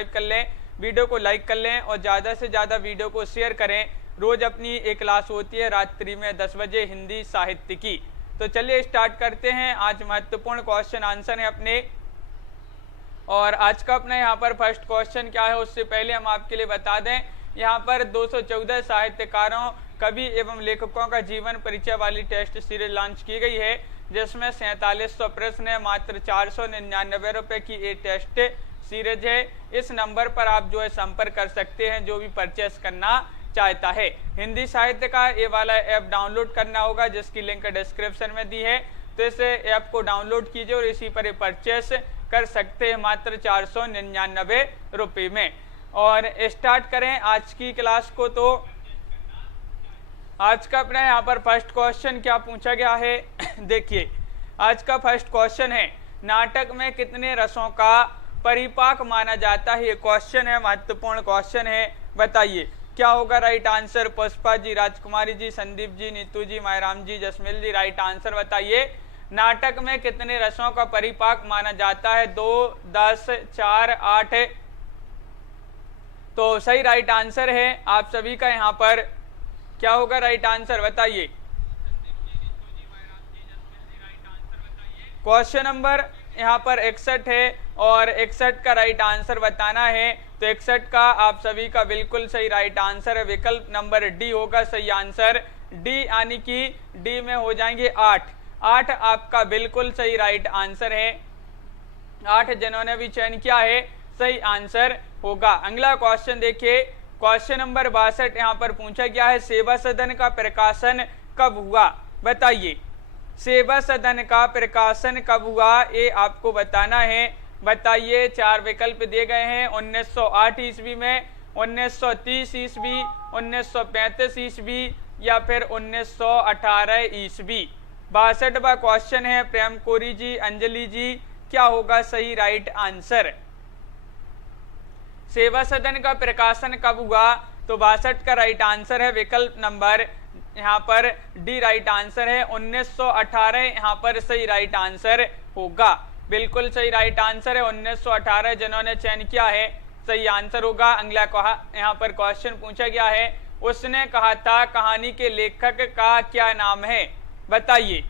Subscribe कर लें, video को लाइक कर लें और ज़्यादा से ज़्यादा वीडियो को शेयर करें। रोज़ अपनी एक क्लास होती है रात्रि में 10 बजे हिंदी साहित्य की। तो चलिए स्टार्ट करते हैं। आज महत्वपूर्ण क्वेश्चन आंसर है अपने, और आज का अपना यहाँ पर फर्स्ट क्वेश्चन क्या है उससे पहले हम आपके लिए बता दें, यहाँ पर 214 साहित्यकारों, कवि एवं लेखकों का जीवन परिचय वाली टेस्ट सीरीज लॉन्च की गई है, जिसमें 4700 प्रश्न है। मात्र 499 रुपए की ये टेस्ट सीरीज है। इस नंबर पर आप जो है संपर्क कर सकते हैं जो भी परचेस करना चाहता है। हिंदी साहित्य का ये वाला ऐप डाउनलोड करना होगा, जिसकी लिंक डिस्क्रिप्शन में दी है। तो इस ऐप को डाउनलोड कीजिए और इसी पर परचेस कर सकते हैं मात्र 499 रुपये में। और स्टार्ट करें आज की क्लास को। तो आज का अपना यहाँ पर फर्स्ट क्वेश्चन क्या पूछा गया है देखिए, आज का फर्स्ट क्वेश्चन है, नाटक में कितने रसों का परिपाक माना जाता है? ये क्वेश्चन है, महत्वपूर्ण क्वेश्चन है। बताइए क्या होगा राइट आंसर? पुष्पा जी, राजकुमारी जी, संदीप जी, नीतू जी, मायराम जी, जसमिल जी, राइट आंसर बताइए। नाटक में कितने रसों का परिपाक माना जाता है? 2, 10, 4, 8। तो सही राइट आंसर है आप सभी का। यहाँ पर क्या होगा राइट आंसर बताइए? क्वेश्चन नंबर यहाँ पर 61 है और 61 का राइट आंसर बताना है। तो 61 का आप सभी का बिल्कुल सही राइट आंसर है। विकल्प नंबर डी होगा सही आंसर। डी यानी कि डी में हो जाएंगे 8। 8 आपका बिल्कुल सही राइट आंसर है। 8 जिन्होंने भी चयन किया है सही आंसर होगा। अगला क्वेश्चन देखिए, क्वेश्चन नंबर 62 यहाँ पर पूछा गया है, सेवा सदन का प्रकाशन कब हुआ? बताइए सेवा सदन का प्रकाशन कब हुआ, ये आपको बताना है। बताइए 4 विकल्प दिए गए हैं। 1908 ईस्वी में, 1930 ईस्वी, 1935 ईस्वी या फिर 1918 ईस्वी। 62वां क्वेश्चन है। प्रेम कोरी जी, अंजलि जी, क्या होगा सही राइट आंसर? सेवा सदन का प्रकाशन कब हुआ? तो 62 का राइट आंसर है विकल्प नंबर यहाँ पर डी राइट आंसर है। 1918 यहाँ पर सही राइट आंसर होगा। बिल्कुल सही राइट आंसर है 1918 जिन्होंने चयन किया है सही आंसर होगा। अगला यहाँ पर क्वेश्चन पूछा गया है, उसने कहा था कहानी के लेखक का क्या नाम है? बताइए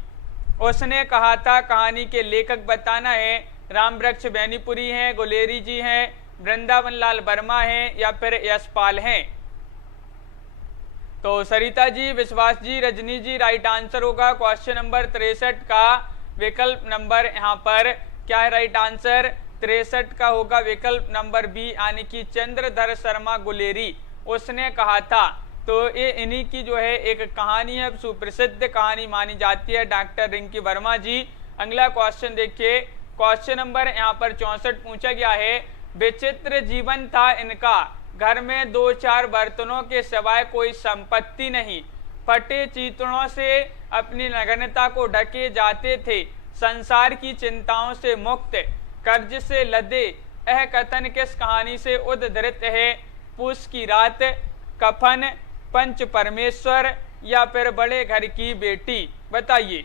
उसने कहा था कहानी के लेखक बताना है। रामवृक्ष बेनीपुरी हैं, गुलेरी जी हैं, वृंदावन लाल वर्मा हैं या फिर यशपाल हैं? तो सरिता जी, विश्वास जी, रजनी जी, राइट आंसर होगा क्वेश्चन नंबर 63 का विकल्प नंबर यहाँ पर क्या है राइट आंसर? 63 का होगा विकल्प नंबर बी यानी कि चंद्रधर शर्मा गुलेरी। उसने कहा था, तो ये इन्हीं की जो है एक कहानी है, सुप्रसिद्ध कहानी मानी जाती है, डॉक्टर रिंकी वर्मा जी। अगला क्वेश्चन देखिए, क्वेश्चन नंबर यहाँ पर 64 पूछा गया है, विचित्र जीवन था इनका, घर में 2-4 बर्तनों के सिवाय कोई संपत्ति नहीं, फटे चीतड़ों से अपनी नग्नता को ढके जाते थे, संसार की चिंताओं से मुक्त, कर्ज से लदे। यह कथन किस कहानी से उद्धृत है? पूस की रात, कफन, पंच परमेश्वर या फिर बड़े घर की बेटी? बताइए।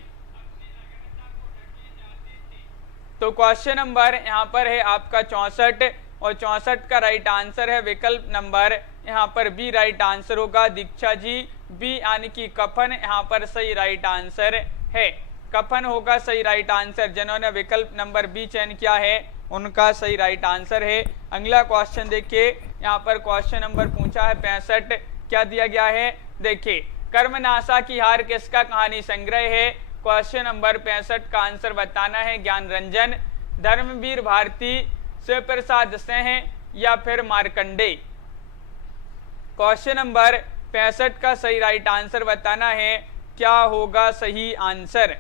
तो क्वेश्चन नंबर यहाँ पर है आपका 64 और 64 का राइट आंसर है विकल्प नंबर यहाँ पर बी राइट आंसर होगा। दीक्षा जी, बी यानी कि कफन यहाँ पर सही राइट आंसर है। कफन होगा सही राइट आंसर। जिन्होंने विकल्प नंबर बी चयन किया है उनका सही राइट आंसर है। अगला क्वेश्चन देखिए, यहाँ पर क्वेश्चन नंबर पूछा है 65, क्या दिया गया है? देखिए कर्मनाशा की हार किसका कहानी संग्रह है? क्वेश्चन नंबर 65 का आंसर बताना है। ज्ञान रंजन, धर्मवीर भारती, शिव प्रसाद सिंह या फिर मार्कंडे? क्वेश्चन नंबर 65 का सही राइट आंसर बताना है। क्या होगा सही आंसर?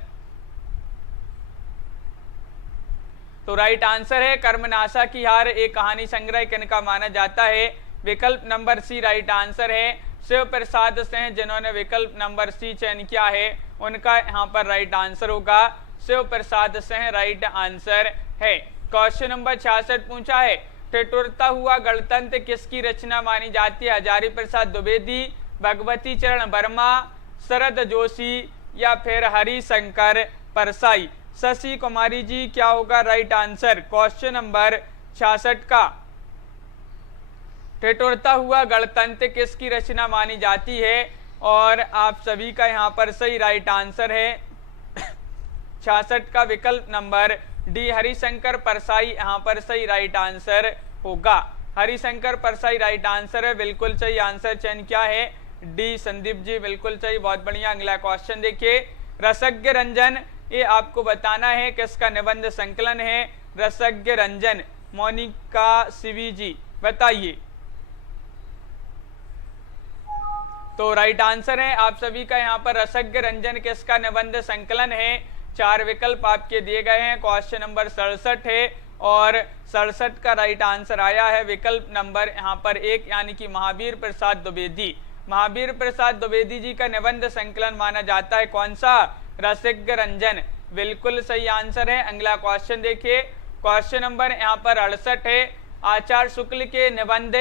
तो राइट आंसर है कर्मनाशा की हार एक कहानी संग्रह किनका माना जाता है? विकल्प नंबर सी राइट आंसर है। शिव प्रसाद सिंह जिन्होंने विकल्प नंबर सी चयन किया है उनका यहाँ पर राइट आंसर होगा शिव प्रसाद सिंह राइट आंसर है। क्वेश्चन नंबर 66 पूछा है, ठिठुरता हुआ गणतंत्र किसकी रचना मानी जाती है? हजारी प्रसाद द्विवेदी, भगवती चरण वर्मा, शरद जोशी या फिर हरिशंकर परसाई? शशि कुमारी जी, क्या होगा राइट आंसर क्वेश्चन नंबर 66 का? ठिठुरता हुआ गणतंत्र किसकी रचना मानी जाती है? और आप सभी का यहाँ पर सही राइट आंसर है 66 का विकल्प नंबर डी हरिशंकर परसाई यहाँ पर सही राइट आंसर होगा। हरिशंकर परसाई राइट आंसर है, बिल्कुल सही आंसर चयन क्या है? डी। संदीप जी बिल्कुल सही, बहुत बढ़िया। अगला क्वेश्चन देखिए, रसज्ञ रंजन, ये आपको बताना है किसका निबंध संकलन है? रसज्ञ रंजन, मोनिका सिवी जी, बताइए। तो राइट आंसर है आप सभी का यहाँ पर रसज्ञ रंजन किसका निबंध संकलन है? 4 विकल्प आपके दिए गए हैं। क्वेश्चन नंबर 67 है और 67 का राइट आंसर आया है विकल्प नंबर यहाँ पर 1 यानी कि महावीर प्रसाद द्विवेदी। महावीर प्रसाद द्विवेदी जी का निबंध संकलन माना जाता है कौन सा? रसज्ञ रंजन, बिल्कुल सही आंसर है। अगला क्वेश्चन देखिए, क्वेश्चन नंबर यहाँ पर 68 है। आचार्य शुक्ल के निबंध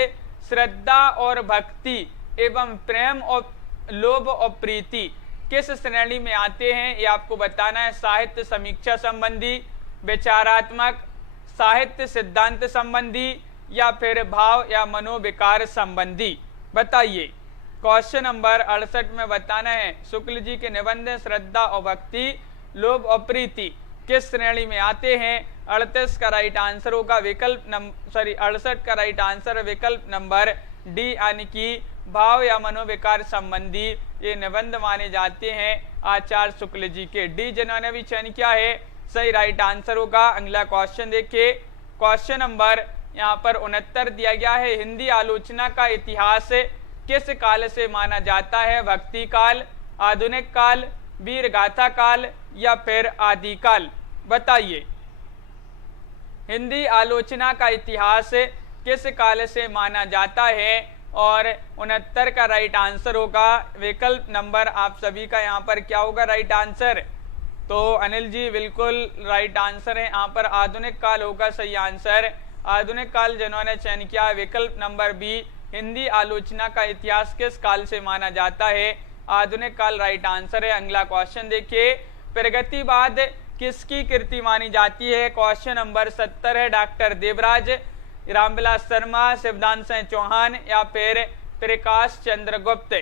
श्रद्धा और भक्ति एवं प्रेम और लोभ और प्रीति किस श्रेणी में आते हैं? ये आपको बताना है। साहित्य समीक्षा संबंधी, विचारात्मक, साहित्य सिद्धांत संबंधी या फिर भाव या मनोविकार संबंधी, बताइए। क्वेश्चन नंबर 68 में बताना है शुक्ल जी के निबंध श्रद्धा और भक्ति, लोभ और प्रीति किस श्रेणी में आते हैं? 38 का राइट आंसर होगा विकल्प नंबर 68 का राइट आंसर विकल्प नंबर डी यानी कि भाव या मनोविकार संबंधी ये निबंध माने जाते हैं आचार्य शुक्ल जी के। डी जिन्होंने भी चयन किया है सही राइट आंसर होगा। अगला क्वेश्चन देखिए, क्वेश्चन नंबर यहाँ पर 69 दिया गया है, हिंदी आलोचना का इतिहास किस काल से माना जाता है? भक्ति काल, आधुनिक काल, वीर गाथा काल या फिर आदिकाल, बताइए। हिंदी आलोचना का इतिहास किस काल से माना जाता है? और 69 का राइट आंसर होगा विकल्प नंबर आप सभी का यहाँ पर क्या होगा राइट आंसर? तो अनिल जी बिल्कुल राइट आंसर है यहाँ पर आधुनिक काल होगा सही आंसर। आधुनिक काल जिन्होंने चयन किया विकल्प नंबर बी, हिंदी आलोचना का इतिहास किस काल से माना जाता है? आधुनिक काल राइट आंसर है। अगला क्वेश्चन देखिए, प्रगतिवाद किसकी कृति मानी जाती है? क्वेश्चन नंबर 70 है, डॉक्टर देवराज, रामविलास शर्मा, शिवदान सिंह चौहान या फिर प्रकाश चंद्र गुप्त।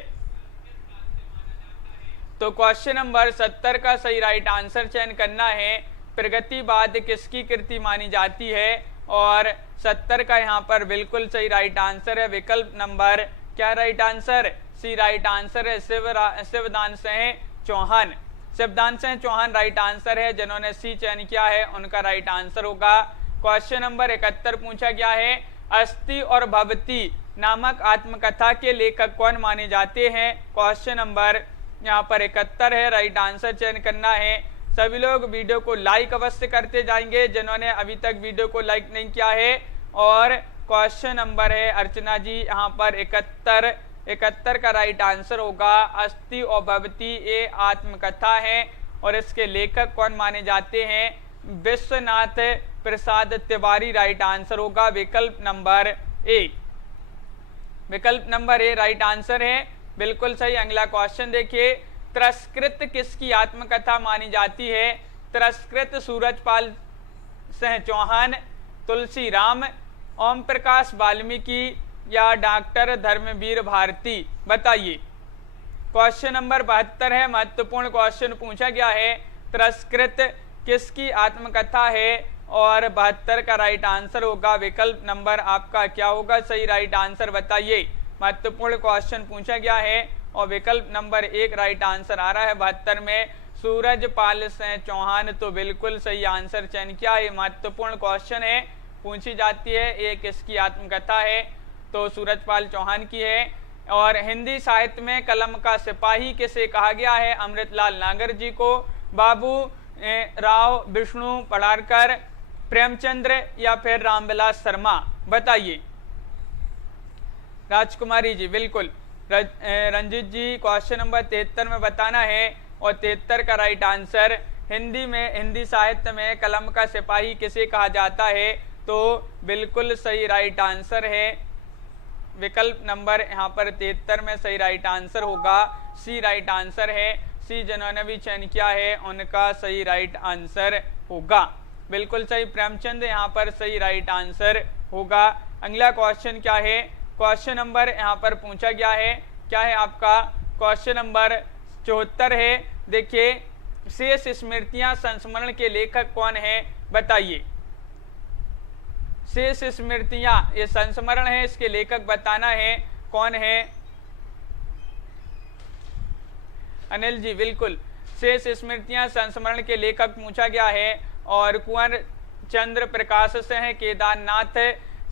तो क्वेश्चन नंबर 70 का सही राइट आंसर चयन करना है। प्रगतिवाद किसकी कृति मानी जाती है? और 70 का यहाँ पर बिल्कुल सही राइट आंसर है विकल्प नंबर क्या राइट आंसर? सी राइट आंसर है शिवदान सिंह चौहान। शिवदान सिंह चौहान राइट आंसर है, जिन्होंने सी चयन किया है उनका राइट आंसर होगा। क्वेश्चन नंबर 71 पूछा गया है, अस्ति और भवती नामक आत्मकथा के लेखक कौन माने जाते हैं? क्वेश्चन नंबर यहाँ पर 71 है, राइट आंसर चयन करना है। सभी लोग वीडियो को लाइक अवश्य करते जाएंगे जिन्होंने अभी तक वीडियो को लाइक नहीं किया है। और क्वेश्चन नंबर है अर्चना जी यहाँ पर 71 का राइट आंसर होगा अस्ति और भवती ये आत्मकथा है और इसके लेखक कौन माने जाते हैं? विश्वनाथ प्रसाद तिवारी राइट आंसर होगा विकल्प नंबर ए। विकल्प नंबर ए राइट आंसर है, बिल्कुल सही। अगला क्वेश्चन देखिए, तिरस्कृत किसकी आत्मकथा मानी जाती है? तिरस्कृत सूरजपाल सिंह चौहान, तुलसी राम, ओम प्रकाश वाल्मीकि या डॉक्टर धर्मवीर भारती, बताइए। क्वेश्चन नंबर 72 है, महत्वपूर्ण क्वेश्चन पूछा गया है, तिरस्कृत किसकी आत्मकथा है? और 72 का राइट आंसर होगा विकल्प नंबर आपका क्या होगा सही राइट आंसर, बताइए। महत्वपूर्ण क्वेश्चन पूछा गया है और विकल्प नंबर 1 राइट आंसर आ रहा है 72 में सूरजपाल सिंह चौहान, तो बिल्कुल सही आंसर चयन किया। ये महत्वपूर्ण क्वेश्चन है, पूछी जाती है ये किसकी आत्मकथा है? तो सूरजपाल चौहान की है। और हिंदी साहित्य में कलम का सिपाही किसे कहा गया है? अमृतलाल नागर जी को, बाबू राव विष्णु पड़ारकर, प्रेमचंद्र या फिर रामविलास शर्मा, बताइए। राजकुमारी जी बिल्कुल। रंजीत जी क्वेश्चन नंबर 73 में बताना है और 73 का राइट आंसर हिंदी साहित्य में कलम का सिपाही किसे कहा जाता है? तो बिल्कुल सही राइट आंसर है विकल्प नंबर यहाँ पर 73 में सही राइट आंसर होगा सी राइट आंसर है। सी जिन्होंने भी चयन किया है उनका सही राइट आंसर होगा, बिल्कुल सही। प्रेमचंद यहाँ पर सही राइट आंसर होगा। अगला क्वेश्चन क्या है? क्वेश्चन नंबर यहाँ पर पूछा गया है, क्या है आपका क्वेश्चन नंबर 74 है। देखिए, शेष स्मृतियां संस्मरण के लेखक कौन है, बताइए। शेष स्मृतियां, ये संस्मरण है, इसके लेखक बताना है कौन है। अनिल जी, बिल्कुल, शेष स्मृतियां संस्मरण के लेखक पूछा गया है, और कुंवर चंद्र प्रकाश से हैं, केदारनाथ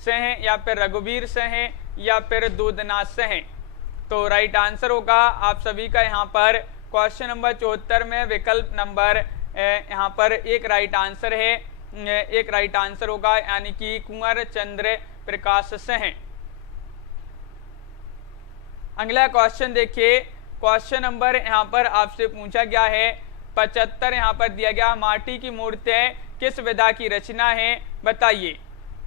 से हैं, या फिर रघुवीर से हैं, या फिर दूधनाथ से हैं। तो राइट आंसर होगा आप सभी का यहाँ पर क्वेश्चन नंबर 74 में विकल्प नंबर यहाँ पर एक राइट आंसर है, एक राइट आंसर होगा, यानी कि कुंवर चंद्र प्रकाश से हैं। अगला क्वेश्चन देखिए, क्वेश्चन नंबर यहाँ पर आपसे पूछा गया है 75, यहाँ पर दिया गया, माटी की मूर्तें किस विधा की रचना है, बताइए।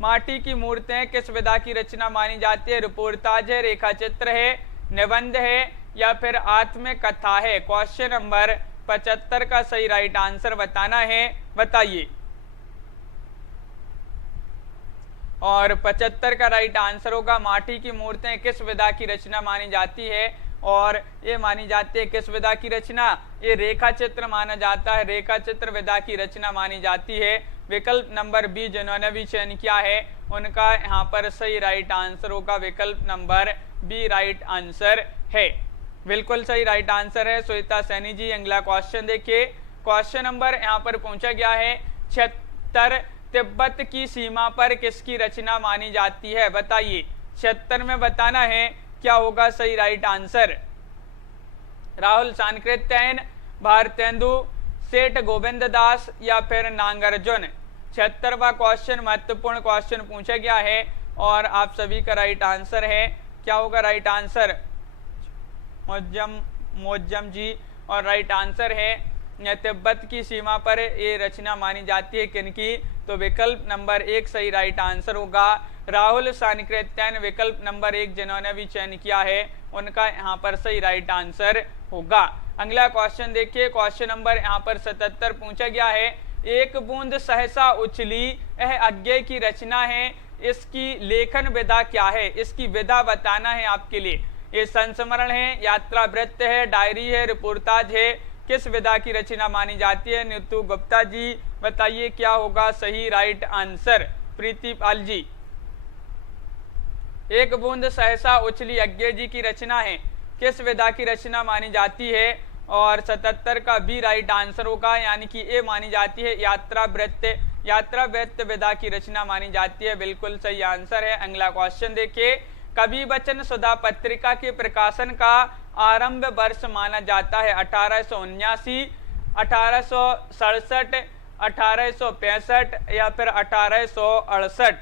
माटी की मूर्तें किस विधा की रचना मानी जाती है? रिपोर्टाज है, रेखा चित्र है, निबंध है, या फिर आत्मकथा है। क्वेश्चन नंबर 75 का सही राइट आंसर बताना है, बताइए। और 75 का राइट आंसर होगा माटी की मूर्तें किस विधा की रचना मानी जाती है, और ये मानी जाती है किस विधा की रचना, ये रेखा चित्र माना जाता है, रेखा चित्र विधा की रचना मानी जाती है। विकल्प नंबर बी जिन्होंने भी चयन किया है उनका यहाँ पर सही राइट आंसर होगा विकल्प नंबर बी राइट आंसर है, बिल्कुल सही राइट आंसर है श्वेता सैनी जी। अगला क्वेश्चन देखिए, क्वेश्चन नंबर यहाँ पर पूछा गया है 76 तिब्बत की सीमा पर किसकी रचना मानी जाती है, बताइए। 76 में बताना है क्या होगा सही राइट आंसर। राहुल सांकृत्ययन, भारतेंदु, सेठ गोविंद दास, या फिर नागार्जुन। 76वां क्वेश्चन महत्वपूर्ण क्वेश्चन पूछा गया है, और आप सभी का राइट आंसर है, क्या होगा राइट आंसर, मोजम जी, और राइट आंसर है तिब्बत की सीमा पर ये रचना मानी जाती है किनकी, तो विकल्प नंबर 1 सही राइट आंसर होगा। राहुल सांकृत्ययन विकल्प नंबर 1 जिन्होंने भी चयन किया है उनका यहाँ पर सही राइट आंसर होगा। अगला क्वेश्चन देखिए, क्वेश्चन नंबर यहाँ पर 77 पूछा गया है, एक बूंद सहसा उछली यह अज्ञे की रचना है, इसकी लेखन विधा क्या है, इसकी विधा बताना है आपके लिए। ये संस्मरण है, यात्रा वृत्त है, डायरी है, रिपोर्टाज है, किस विधा की रचना मानी जाती है। नीतू गुप्ता जी बताइए क्या होगा सही राइट आंसर। प्रीति पाल जी, एक बूंद सहसा उछली अज्ञे जी की रचना है, किस विधा की रचना मानी जाती है, और 77 का बी राइट आंसर होगा, यानी कि ए मानी जाती है यात्रा वृत्त, यात्रा वृत्त विधा की रचना मानी जाती है, बिल्कुल सही आंसर है। अगला क्वेश्चन देखिए, कवि वचन सुधा पत्रिका के प्रकाशन का आरंभ वर्ष माना जाता है 1879, 1867, 1865, या फिर 1868।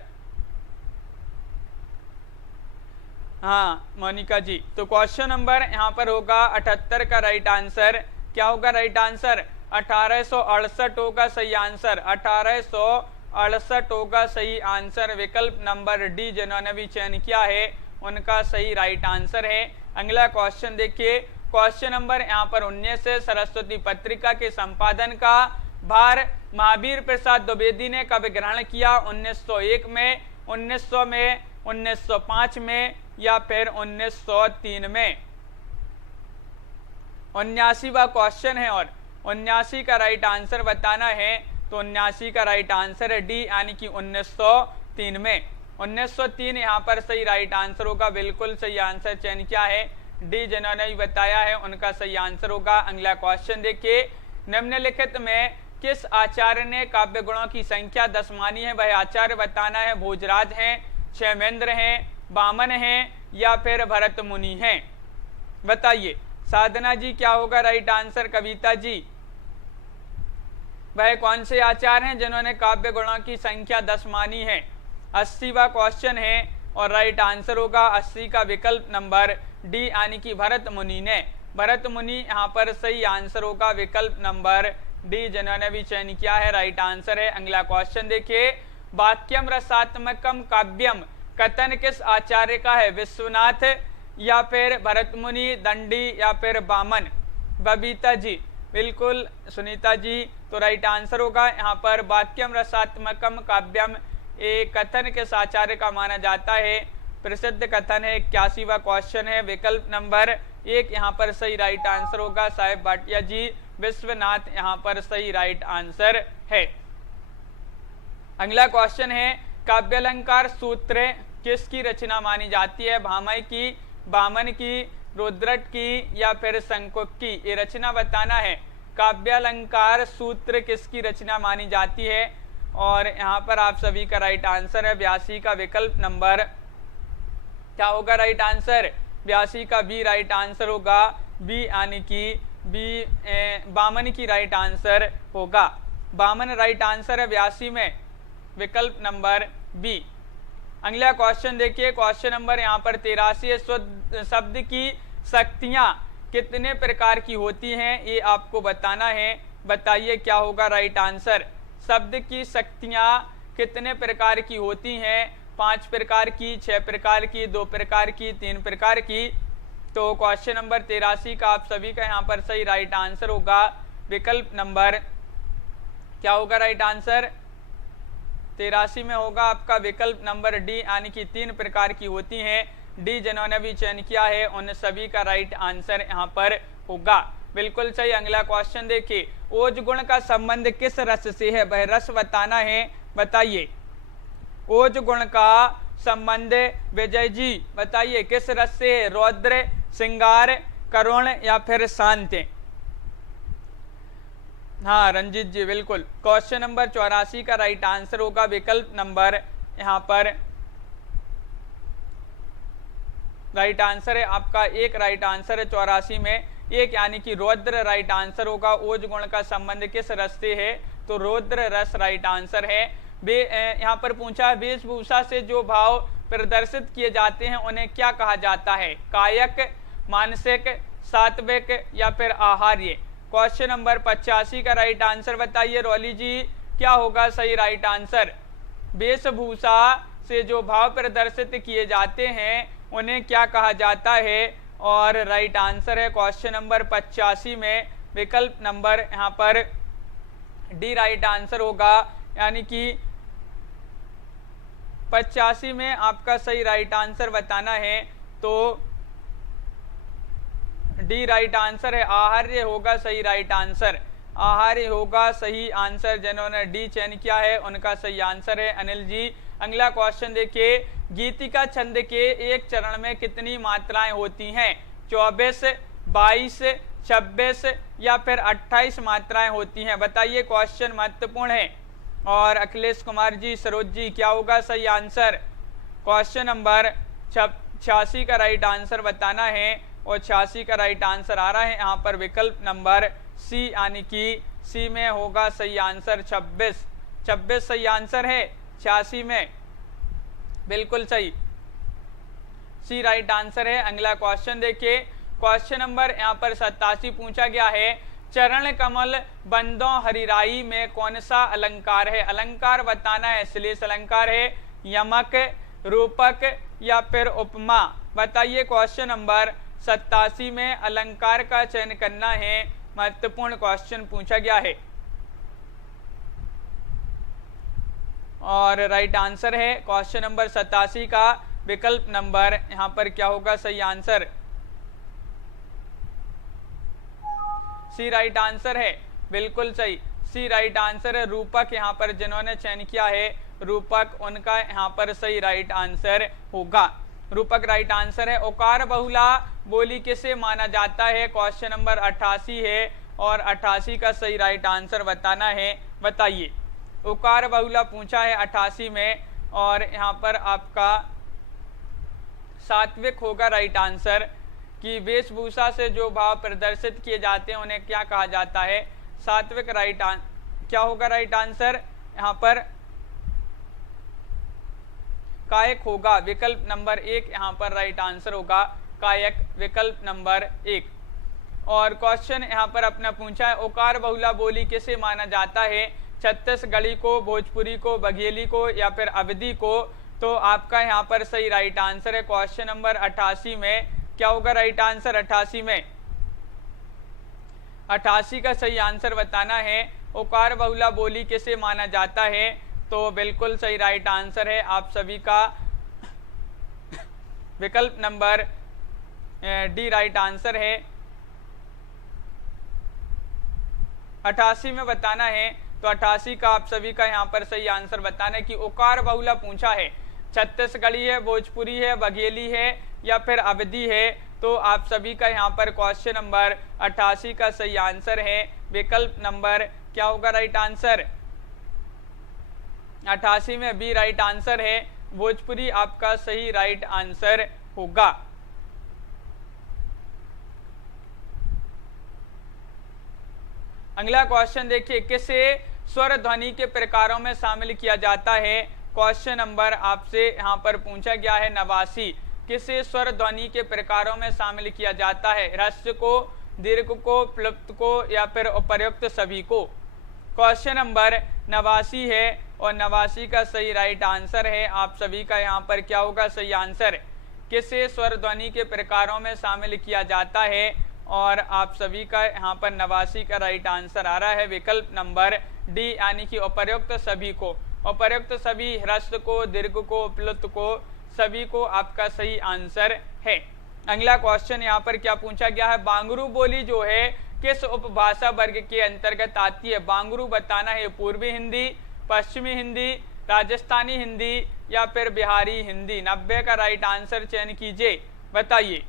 हाँ मोनिका जी, तो क्वेश्चन नंबर यहाँ पर होगा 78 का राइट आंसर, क्या होगा राइट आंसर, 1868 होगा सही आंसर, 1868 होगा सही आंसर। विकल्प नंबर डी जिन्होंने भी चयन किया है उनका सही राइट आंसर है। अगला क्वेश्चन देखिए, क्वेश्चन नंबर यहाँ पर 19 से, सरस्वती पत्रिका के संपादन का भार महावीर प्रसाद द्विवेदी ने कब ग्रहण किया, 1901 में, 1900 में, 1905 में, या फिर 1903 में। 79वां क्वेश्चन है, और 79 का राइट आंसर बताना है, तो 79 का राइट आंसर है डी, यानी कि 1903 में। 1903 यहाँ पर सही राइट आंसर होगा, बिल्कुल सही आंसर चयन किया है डी जिन्होंने भी बताया है उनका सही आंसर होगा। अगला क्वेश्चन देखिए, निम्नलिखित में किस आचार्य ने काव्य गुणों की संख्या 10 मानी है, वह आचार्य बताना है। भोजराज हैं, क्षेमेंद्र हैं, वामन हैं, या फिर भरत मुनि हैं, बताइए। साधना जी क्या होगा राइट आंसर। कविता जी, वह कौन से आचार्य हैं जिन्होंने काव्य गुणों की संख्या 10 मानी है। 80वां क्वेश्चन है, और राइट आंसर होगा 80 का विकल्प नंबर डी, यानी कि भरत मुनि ने। भरत मुनि यहाँ पर सही आंसर होगा, विकल्प नंबर डी जिन्होंने भी चयन किया है राइट आंसर है। अगला क्वेश्चन देखिए, वाक्यम रसात्मकम काव्यम कथन किस आचार्य का है, विश्वनाथ, या फिर भरत मुनि, दंडी, या फिर वामन। बबीता जी, बिल्कुल सुनीता जी, तो राइट आंसर होगा यहाँ पर वाक्यम रसात्मकम काव्यम, एक कथन किस आचार्य का माना जाता है, प्रसिद्ध कथन है। 81वां क्वेश्चन है, विकल्प नंबर 1 यहाँ पर सही राइट आंसर होगा। साहेब भाटिया जी, विश्वनाथ यहाँ पर सही राइट आंसर है। अगला क्वेश्चन है, काव्यालंकार सूत्र किसकी रचना मानी जाती है? भामह की, वामन की, रुद्रट की या फिर शंकुक की? ये रचना बताना है। काव्यालंकार सूत्र किसकी रचना मानी जाती है? और यहाँ पर आप सभी का राइट आंसर है 82 का विकल्प नंबर क्या होगा राइट आंसर? 82 का बी राइट आंसर होगा। बी यानी कि बी वामन की राइट आंसर होगा। वामन राइट आंसर है 82 में, विकल्प नंबर बी। अगला क्वेश्चन देखिए, क्वेश्चन नंबर यहाँ पर 83 शब्द की शक्तियां कितने प्रकार की होती हैं? ये आपको बताना है। बताइए क्या होगा राइट आंसर? शब्द की शक्तियां कितने प्रकार की होती हैं? 5 प्रकार की, 6 प्रकार की, 2 प्रकार की, 3 प्रकार की। तो क्वेश्चन नंबर 83 का आप सभी का यहाँ पर सही राइट आंसर होगा। विकल्प नंबर क्या होगा राइट आंसर? 83 में होगा आपका विकल्प नंबर डी, यानी कि 3 प्रकार की होती हैं। डी जिन्होंने भी चयन किया है उन सभी का राइट आंसर यहाँ पर होगा। बिल्कुल सही। अगला क्वेश्चन देखिए, ओज गुण का संबंध किस रस से है? वह रस बताना है। बताइए ओज गुण का संबंध विजय जी बताइए किस रस से है? रौद्र, श्रृंगार, करुण या फिर शांत? हाँ रंजीत जी बिल्कुल। क्वेश्चन नंबर 84 का राइट आंसर होगा विकल्प नंबर यहाँ पर राइट आंसर है आपका 1 राइट आंसर है 84 में। 1 यानी कि रौद्र राइट आंसर होगा। ओज गुण का संबंध किस रस से है? तो रौद्र रस राइट आंसर है। यहाँ पर पूछा है, वेशभूषा से जो भाव प्रदर्शित किए जाते हैं उन्हें क्या कहा जाता है? कायक, मानसिक, सात्विक या फिर आहार्य? क्वेश्चन नंबर 85 का राइट आंसर बताइए रौली जी, क्या होगा सही राइट आंसर? वेशभूषा से जो भाव प्रदर्शित किए जाते हैं उन्हें क्या कहा जाता है? और राइट आंसर है क्वेश्चन नंबर 85 में विकल्प नंबर यहाँ पर डी राइट आंसर होगा। यानी कि 85 में आपका सही राइट आंसर बताना है तो डी राइट आंसर है। आहार्य होगा सही राइट आंसर। आहार्य होगा सही आंसर। जिन्होंने डी चयन किया है उनका सही आंसर है अनिल जी। अगला क्वेश्चन देखिए, गीतिका छंद के एक चरण में कितनी मात्राएं होती हैं? 24, 22, 26 या फिर 28 मात्राएं होती हैं? बताइए, क्वेश्चन महत्वपूर्ण है। और अखिलेश कुमार जी, सरोज जी, क्या होगा सही आंसर? क्वेश्चन नंबर 86 का राइट आंसर बताना है और 86 का राइट आंसर आ रहा है यहाँ पर विकल्प नंबर सी, यानी कि सी में होगा सही आंसर 26। 26 सही आंसर है 86 में, बिल्कुल सही, सी राइट आंसर है। अगला क्वेश्चन देखिए, क्वेश्चन नंबर यहाँ पर 87 पूछा गया है, चरण कमल बंदों हरिराई में कौन सा अलंकार है? अलंकार बताना है। श्लेष अलंकार है, यमक, रूपक या फिर उपमा? बताइए, क्वेश्चन नंबर 87 में अलंकार का चयन करना है। महत्वपूर्ण क्वेश्चन पूछा गया है और राइट आंसर है क्वेश्चन नंबर 87 का विकल्प नंबर यहाँ पर क्या होगा सही आंसर? सी राइट आंसर है, बिल्कुल सही, सी राइट आंसर है। रूपक यहाँ पर जिन्होंने चयन किया है रूपक, उनका यहाँ पर सही राइट आंसर होगा। रूपक राइट आंसर है। ओकार बहुला बोली किसे माना जाता है? क्वेश्चन नंबर 88 है और 88 का सही राइट आंसर बताना है। बताइए, ओकार बहुला पूछा है 88 में और यहाँ पर आपका सात्विक होगा राइट आंसर कि वेशभूषा से जो भाव प्रदर्शित किए जाते हैं उन्हें क्या कहा जाता है? सात्विक राइट क्या होगा राइट आंसर? यहाँ पर कायक होगा, विकल्प नंबर 1 यहाँ पर राइट आंसर होगा कायक, विकल्प नंबर 1। और क्वेश्चन यहाँ पर अपना पूछा है, ओकार बहुला बोली किसे माना जाता है? छत्तीसगढ़ी को, भोजपुरी को, बघेली को या फिर अवधी को? तो आपका यहाँ पर सही राइट आंसर है क्वेश्चन नंबर 88 में। क्या होगा राइट आंसर 88 में? 88 का सही आंसर बताना है। ओकार बहुला बोली किसे माना जाता है? तो बिल्कुल सही राइट आंसर है आप सभी का विकल्प नंबर डी राइट आंसर है। 88 में बताना है, तो 88 का आप सभी का यहाँ पर सही आंसर बताना है कि ओकार बहुला पूछा है, छत्तीसगढ़ी है, भोजपुरी है, बघेली है या फिर अवधी है। तो आप सभी का यहाँ पर क्वेश्चन नंबर 88 का सही आंसर है विकल्प नंबर क्या होगा राइट आंसर? 88 में बी राइट आंसर है, भोजपुरी आपका सही राइट आंसर होगा। अगला क्वेश्चन देखिए, किसे स्वर ध्वनि के प्रकारों में शामिल किया जाता है? क्वेश्चन नंबर आपसे यहाँ पर पूछा गया है 89। किसे स्वर ध्वनि के प्रकारों में शामिल किया जाता है? ह्रस्व को, दीर्घ को, प्लुप्त को या फिर उपर्युक्त सभी को? क्वेश्चन नंबर 89 है और 89 का सही राइट आंसर है। आप सभी का यहाँ पर क्या होगा सही आंसर? किसे स्वर ध्वनि के प्रकारों में शामिल किया जाता है? और आप सभी का यहाँ पर 89 का राइट आंसर आ रहा है विकल्प नंबर डी, यानी कि उपर्युक्त सभी को। उपर्युक्त सभी, ह्रस्व को, दीर्घ को, प्लुत को, सभी को आपका सही आंसर है। अगला क्वेश्चन यहाँ पर क्या पूछा गया है? बांगरू बोली जो है किस उपभाषा वर्ग के अंतर्गत आती है? बांगरू बताना है, पूर्वी हिंदी, पश्चिमी हिंदी, राजस्थानी हिंदी या फिर बिहारी हिंदी। 90 का राइट आंसर चयन कीजिए, बताइए।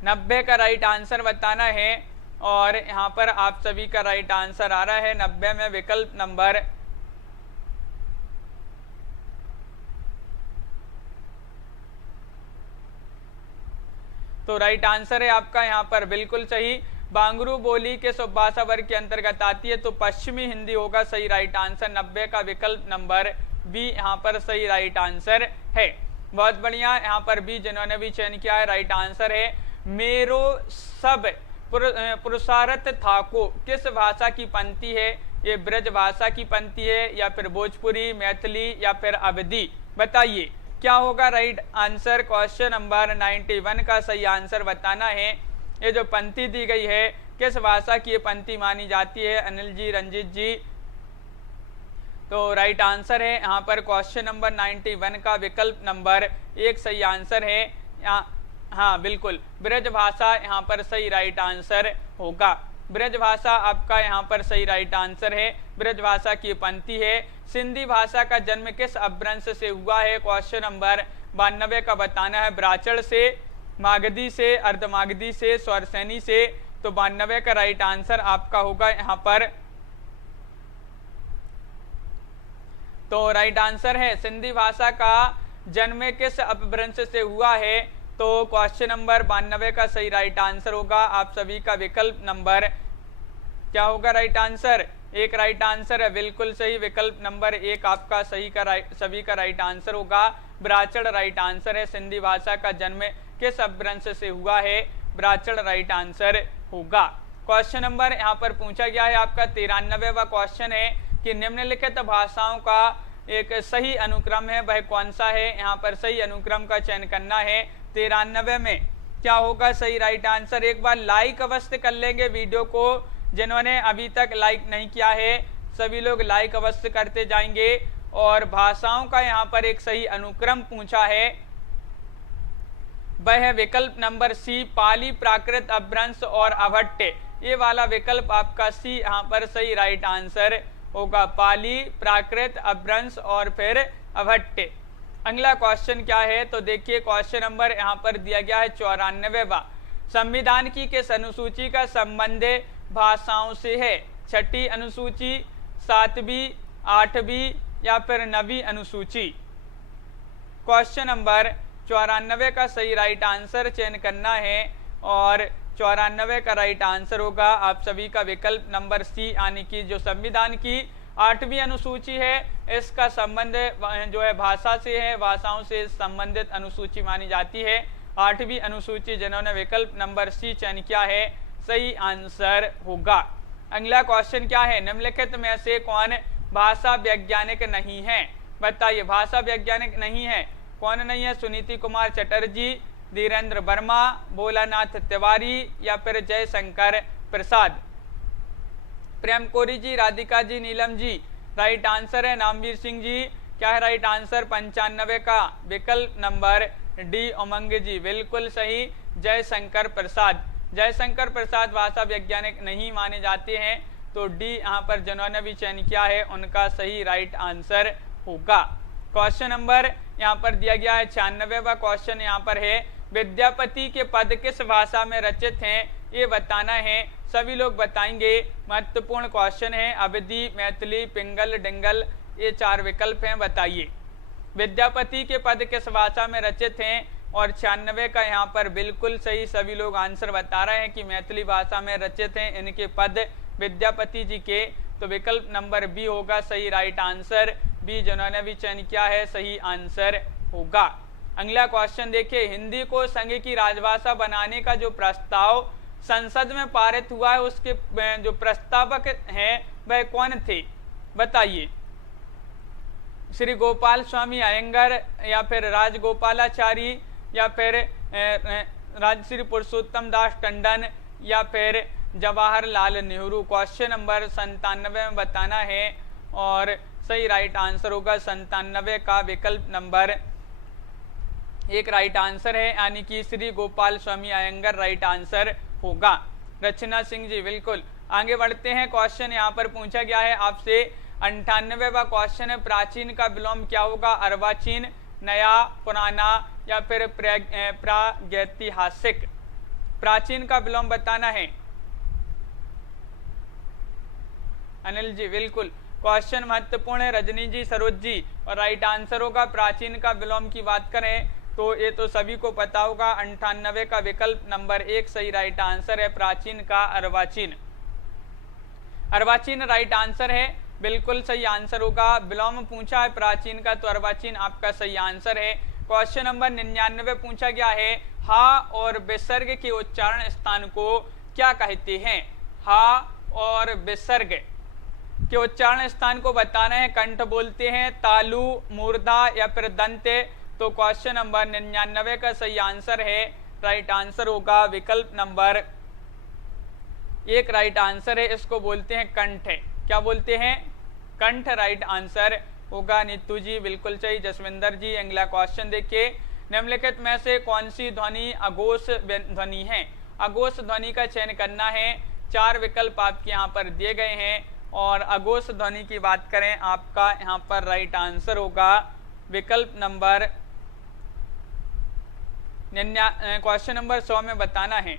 90 का राइट आंसर बताना है और यहाँ पर आप सभी का राइट आंसर आ रहा है 90 में विकल्प नंबर तो राइट आंसर है आपका यहाँ पर बिल्कुल सही। बांगरू बोली किस उपभाषा वर्ग के अंतर्गत आती है? तो पश्चिमी हिंदी होगा सही राइट आंसर। 90 का विकल्प नंबर बी यहाँ पर सही राइट आंसर है। बहुत बढ़िया, यहाँ पर बी जिन्होंने भी चयन किया है राइट आंसर है। मेरो सब पुरुषार्थ था को किस भाषा की पंक्ति है? ये ब्रज भाषा की पंक्ति है या फिर भोजपुरी, मैथिली या फिर अवधी? बताइए क्या होगा राइट आंसर? क्वेश्चन नंबर 91 का सही आंसर बताना है। ये जो पंक्ति दी गई है किस भाषा की ये पंक्ति मानी जाती है? अनिल जी, रंजीत जी, तो राइट आंसर है यहाँ पर क्वेश्चन नंबर 91 का विकल्प नंबर 1 सही आंसर है। हाँ बिल्कुल, ब्रज भाषा यहाँ पर सही राइट आंसर होगा। ब्रज भाषा आपका यहाँ पर सही राइट आंसर है। ब्रज भाषा की पंक्ति है। सिंधी भाषा का जन्म किस अपभ्रंश से हुआ है? क्वेश्चन नंबर 92 का बताना है। ब्राचड़ से, मागधी से, अर्धमागधी से, स्वरसैनी से। तो 92 का राइट आंसर आपका होगा यहाँ पर। तो राइट आंसर है सिंधी भाषा का जन्म किस अपभ्रंश से हुआ है? तो क्वेश्चन नंबर 92 का सही राइट आंसर होगा आप सभी का विकल्प नंबर क्या होगा राइट आंसर? 1 राइट आंसर है, बिल्कुल सही। विकल्प नंबर 1 आपका सही का सभी का राइट आंसर होगा। ब्राचड़ राइट आंसर है। सिंधी भाषा का जन्म किस अपभ्रंश से हुआ है? ब्राचड़ राइट आंसर होगा। क्वेश्चन नंबर यहाँ पर पूछा गया है आपका 93वां क्वेश्चन है कि निम्नलिखित भाषाओं का एक सही अनुक्रम है, वह कौन सा है? यहाँ पर सही अनुक्रम का चयन करना है। 93 में क्या होगा सही राइट आंसर? एक बार लाइक अवश्य कर लेंगे वीडियो को। जिन्होंने अभी तक लाइक नहीं किया है सभी लोग लाइक अवश्य करते जाएंगे। और भाषाओं का यहाँ पर एक सही अनुक्रम पूछा है, वह है विकल्प नंबर सी, पाली, प्राकृत, अपभ्रंश और अभट्ट। ये वाला विकल्प आपका सी यहाँ पर सही राइट आंसर होगा। पाली, प्राकृत, अपभ्रंश और फिर अभट्ट। अगला क्वेश्चन क्या है? तो देखिए क्वेश्चन नंबर यहाँ पर दिया गया है 94वां। संविधान की किस अनुसूची का संबंध भाषाओं से है? 6ठी अनुसूची, 7वीं, 8वीं या फिर 9वीं अनुसूची? क्वेश्चन नंबर 94 का सही राइट आंसर चयन करना है और 94 का राइट आंसर होगा आप सभी का विकल्प नंबर सी, यानी कि जो संविधान की 8वीं अनुसूची है इसका संबंध जो है भाषा से है, भाषाओं से संबंधित अनुसूची मानी जाती है। 8वीं अनुसूची जिन्होंने विकल्प नंबर सी चयन किया है सही आंसर होगा। अगला क्वेश्चन क्या है? निम्नलिखित में से कौन भाषा वैज्ञानिक नहीं है? बताइए भाषा वैज्ञानिक नहीं है, कौन नहीं है? सुनीति कुमार चटर्जी, धीरेन्द्र वर्मा, भोलानाथ तिवारी या फिर जयशंकर प्रसाद? प्रेम कोरी जी, राधिका जी, नीलम जी, राइट आंसर है। नामवीर सिंह जी, क्या है राइट आंसर 95 का? विकल्प नंबर डी उमंग जी, बिल्कुल सही। जयशंकर प्रसाद, जयशंकर प्रसाद भाषा वैज्ञानिक नहीं माने जाते हैं, तो डी यहाँ पर जिन्होंने भी चयन किया है उनका सही राइट आंसर होगा। क्वेश्चन नंबर यहाँ पर दिया गया है 96वां क्वेश्चन यहाँ पर है, विद्यापति के पद किस भाषा में रचित हैं, ये बताना है। सभी लोग बताएंगे, महत्वपूर्ण क्वेश्चन है। अवधी, मैथिली, पिंगल, डिंगल, ये 4 विकल्प हैं, बताइए विद्यापति के पद किस भाषा में रचित हैं। और 96 का यहाँ पर बिल्कुल सही, सभी लोग आंसर बता रहे हैं कि मैथिली भाषा में रचित हैं इनके पद विद्यापति जी के, तो विकल्प नंबर बी होगा सही राइट आंसर। बी जिन्होंने भी चयन किया है सही आंसर होगा। अगला क्वेश्चन देखिए, हिंदी को संघ की राजभाषा बनाने का जो प्रस्ताव संसद में पारित हुआ है, उसके जो प्रस्तावक हैं वह कौन थे, बताइए। श्री गोपाल स्वामी अयंगर, या फिर राजगोपालाचारी, या फिर राजश्री पुरुषोत्तम दास टंडन, या फिर जवाहरलाल नेहरू। क्वेश्चन नंबर 97 में बताना है और सही राइट आंसर होगा 97 का विकल्प नंबर 1 राइट आंसर है, यानी कि श्री गोपाल स्वामी अयंगर राइट आंसर होगा। रचना सिंह जी, बिल्कुल। आगे बढ़ते हैं, क्वेश्चन यहाँ पर पूछा गया है आपसे 98वां क्वेश्चन है, प्राचीन का विलोम क्या होगा, अर्वाचीन, नया, पुराना, या फिर प्रागैतिहासिक। प्राचीन का विलोम बताना है अनिल जी, बिल्कुल। क्वेश्चन महत्वपूर्ण है, रजनी जी, सरोज जी, और राइट आंसर होगा प्राचीन का विलोम की बात करें तो ये तो सभी को पता होगा, 98 का विकल्प नंबर 1 सही राइट आंसर है। प्राचीन का अर्वाचीन, अर्वाचीन राइट आंसर है, बिल्कुल सही आंसर होगा। विलोम पूछा है प्राचीन का, तो अर्वाचीन आपका सही आंसर है। क्वेश्चन नंबर 99 पूछा गया है, हा और विसर्ग के उच्चारण स्थान को क्या कहते हैं। हा और विसर्ग के उच्चारण स्थान को बताना है। कंठ बोलते हैं, तालु, मूर्धा, या फिर दंते। तो क्वेश्चन नंबर 99 का सही आंसर है, राइट आंसर होगा विकल्प नंबर 1 राइट आंसर है। इसको बोलते हैं कंठ, क्या बोलते हैं, कंठ राइट आंसर होगा। नीतू जी, बिल्कुल सही। जसविंदर जी, अगला क्वेश्चन देखिए, निम्नलिखित में से कौन सी ध्वनि अघोष ध्वनि है। अघोष ध्वनि का चयन करना है। 4 विकल्प आपके यहाँ पर दिए गए हैं, और अघोष ध्वनि की बात करें आपका यहाँ पर राइट आंसर होगा विकल्प नंबर क्वेश्चन नंबर 100 में बताना है।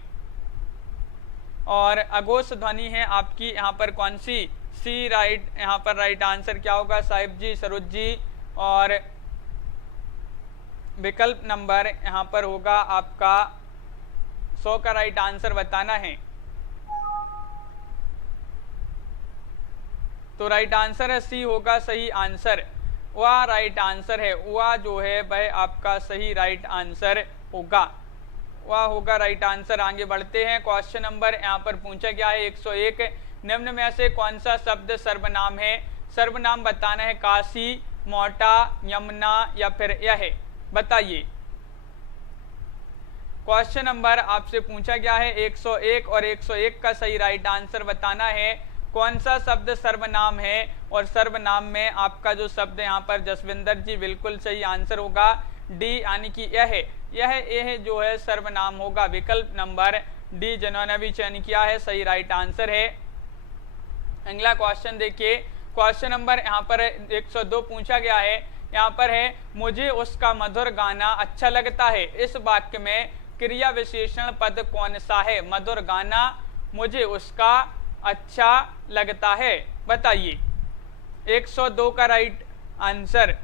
और अघोष ध्वनि है आपकी यहाँ पर कौन सी, सी राइट, यहाँ पर राइट आंसर क्या होगा, साहिब जी, सरोज जी, और विकल्प नंबर यहाँ पर होगा आपका 100 का राइट आंसर बताना है। तो राइट आंसर है सी होगा सही आंसर, वह राइट आंसर है, वह जो है वह आपका सही राइट आंसर होगा, वह होगा राइट आंसर। आगे बढ़ते हैं, क्वेश्चन नंबर यहाँ पर पूछा गया है 101, निम्न में से कौन सा शब्द सर्वनाम है। सर्वनाम बताना है, काशी, मोटा, यमुना, या फिर यह, बताइए। क्वेश्चन नंबर आपसे पूछा गया है 101 और 101 का सही राइट आंसर बताना है। कौन सा शब्द सर्वनाम है, और सर्वनाम में आपका जो शब्द यहाँ पर जसविंदर जी बिल्कुल सही आंसर होगा डी, यानी कि यह जो है सर्वनाम होगा, विकल्प नंबर डी जिन्होंने भी चयन किया है सही राइट आंसर है। अगला क्वेश्चन देखिए, क्वेश्चन नंबर यहाँ पर 102 पूछा गया है, यहाँ पर है, मुझे उसका मधुर गाना अच्छा लगता है। इस वाक्य में क्रिया विशेषण पद कौन सा है। मधुर गाना, मुझे उसका अच्छा लगता है, बताइए। 102 का राइट आंसर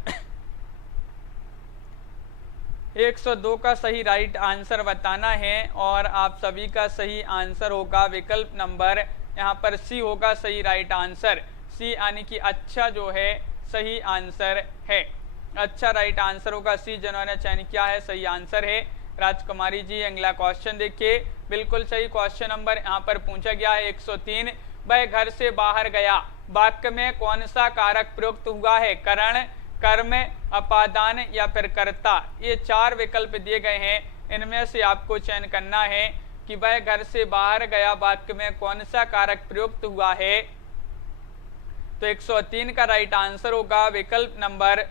102 का सही राइट आंसर बताना है, और आप सभी का सही आंसर होगा विकल्प नंबर यहाँ पर सी होगा सही राइट आंसर। सी यानी कि अच्छा जो है सही आंसर है, अच्छा राइट आंसर होगा सी जिन्होंने चयन किया है सही आंसर है। राजकुमारी जी, अगला क्वेश्चन देखिए, बिल्कुल सही क्वेश्चन नंबर यहाँ पर पूछा गया है 103, वह घर से बाहर गया। वाक्य में कौन सा कारक प्रयुक्त हुआ है। करण, कर्म, अपादान, या फिर कर्ता। ये 4 विकल्प दिए गए हैं, इनमें से आपको चयन करना है कि वह घर से बाहर गया वाक्य में कौन सा कारक प्रयुक्त हुआ है। तो 103 का राइट आंसर होगा विकल्प नंबर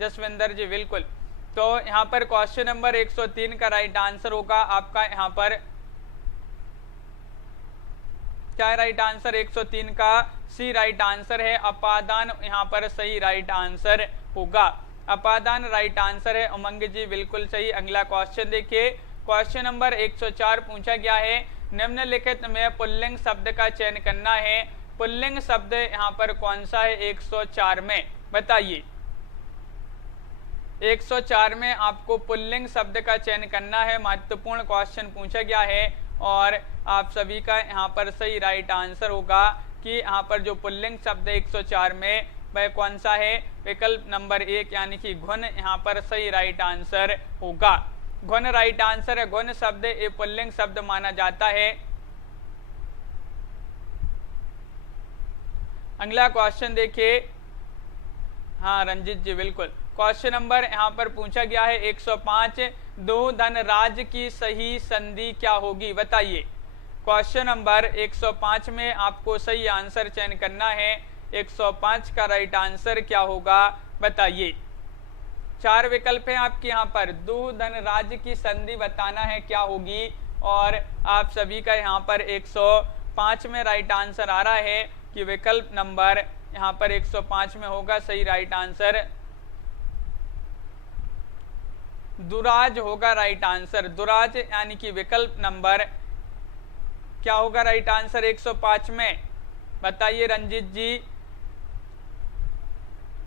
जसविंदर जी बिल्कुल। तो यहाँ पर क्वेश्चन नंबर 103 का राइट आंसर होगा आपका यहाँ पर क्या राइट आंसर 103 का सी राइट आंसर है। अपादान यहाँ पर सही राइट आंसर होगा। अपादान राइट आंसर है। उमंग जी बिल्कुल सही। अगला क्वेश्चन देखिए, क्वेश्चन नंबर 104 पूछा गया है, निम्नलिखित में पुल्लिंग शब्द का चयन करना है। पुल्लिंग शब्द यहाँ पर कौन सा है 104 में, बताइए। 104 में आपको पुल्लिंग शब्द का चयन करना है। महत्वपूर्ण क्वेश्चन पूछा गया है और आप सभी का यहाँ पर सही राइट आंसर होगा कि यहाँ पर जो पुल्लिंग शब्द 104 में वह कौन सा है। विकल्प नंबर 1 यानी कि घुन यहाँ पर सही राइट आंसर होगा। घुन राइट आंसर है। घुन शब्द एक पुल्लिंग शब्द माना जाता है। अगला क्वेश्चन देखिए, हाँ रंजित जी बिल्कुल। क्वेश्चन नंबर यहाँ पर पूछा गया है 105, दो धनराज की सही संधि क्या होगी, बताइए। क्वेश्चन नंबर 105 में आपको सही आंसर चयन करना है। 105 का राइट आंसर क्या होगा, बताइए। 4 विकल्प हैं आपके यहाँ पर। दो धनराज की संधि बताना है क्या होगी और आप सभी का यहाँ पर 105 में राइट आंसर आ रहा है कि विकल्प नंबर यहाँ पर 105 में होगा सही राइट आंसर। दुराज होगा राइट आंसर। दुराज यानी कि विकल्प नंबर क्या होगा राइट आंसर 105 में, बताइए रंजित जी।